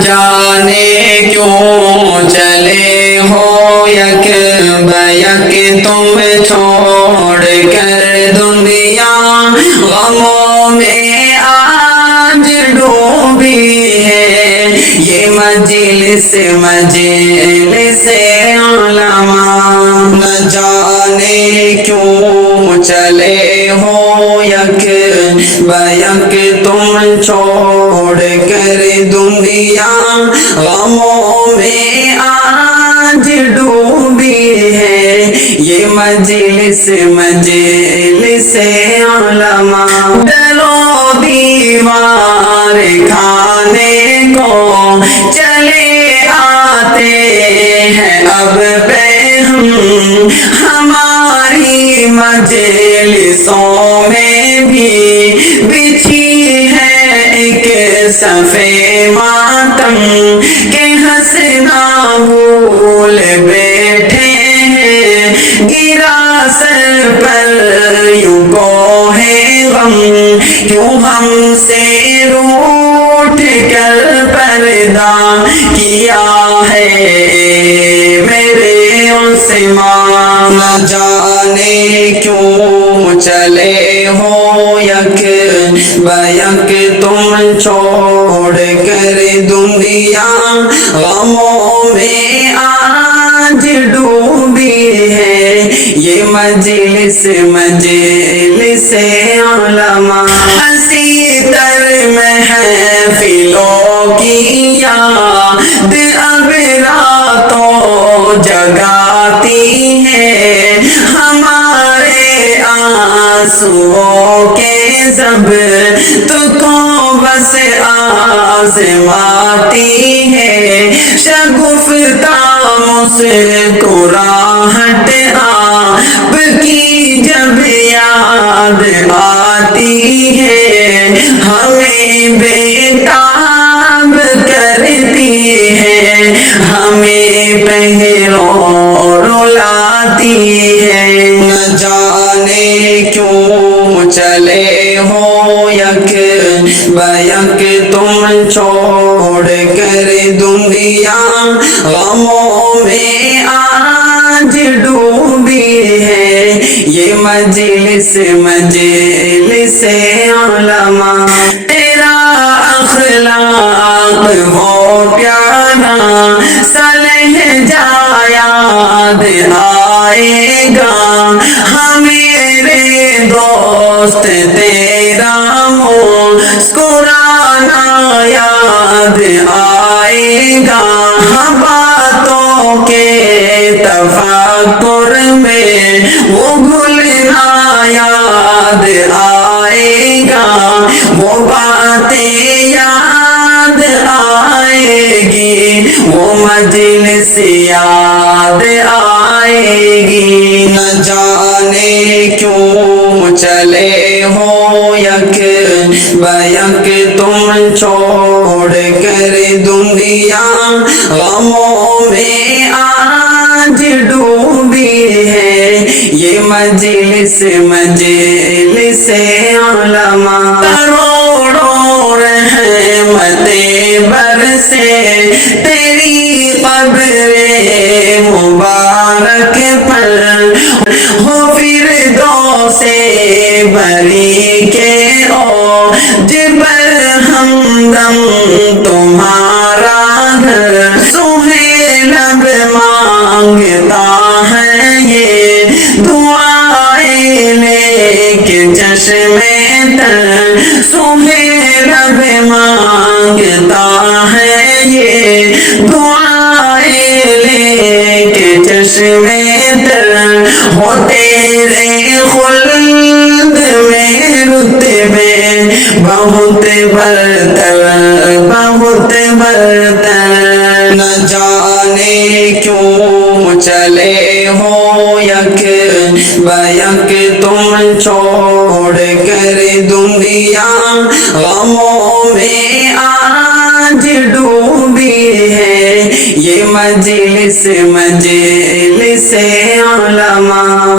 جانے کیوں چلے ہو یک بیک تم چھوڑ کر دنیا، غموں میں آج ڈوبی ہے یہ مجلس علماء۔ نہ جانے کیوں چلے ہو یک بیک تم چھوڑ کر دنیا، غموں میں آج ڈوبی ہے یہ مجلس علماء۔ ڈرو دیوار کھانے کو چلے آتے ہیں اب پہ ہماری مجلسوں میں بھی بچھی ہے ایک صفِ ماتم کہ ہنسنا بھول بیٹھے ہیں، گرا سر پر یوں کوہ غم، کیوں ہم سے روٹھ کر پردہ کیا ہے میرے عثمان۔ نہ جانے کیوں چلے ہو یک بیک تم چھوڑ کر دنیا، غموں میں آج ڈوبی ہے یہ مجلس علماء۔ ہنسی تر محفلوں کی یاد اب راتوں جگاتی ہے، ہمارے آنسوؤں کے ضبط کو بس آزماتی ہے، شگفتہ مسکراہٹ آپ کی جب یاد آتی ہے، ہمیں بےتاب کرتی ہے، ہمیں پہلوں رلاتی ہے۔ نہ جانے کیوں چلے ہو یک بیک تم چھوڑ کر دنیا، غموں میں آج ڈوبی ہے یہ مجلس علماء۔ تیرا اخلاق ہو پیارا سا لہجہ یاد آئے گا، ہمارے دوست تیرا مسکرانا یاد آئے گا، باتوں کے تفکر میں وہ بھولنا یاد آئے گا، وہ باتیں یاد آئے گی، وہ مجلس یاد آئے گی۔ نہ جانے کیوں چلے ہو یک بیک تم چھوڑ کر دنیا، غموں میں آج ڈوبی ہے یہ مجلس علماء۔ کروڑوں رحمتیں برسے تیری قبر مبارک پر، ہو فردوس بری کے اوج پر ہمدم تمہارا گھر، سہیل مانگتا ہے یہ دعائیں لے کے چشم تر، سہیل مانگتا ہے یہ دعائیں لے کے چشم تر، ہو تیرے خلد میں رتبے بہت برتر بہت برتر۔ نہ جانے کیوں چلے ہو یک بیک تم چھوڑ کر دنیا، غموں میں آج ڈوبی ہے یہ مجلس علماء۔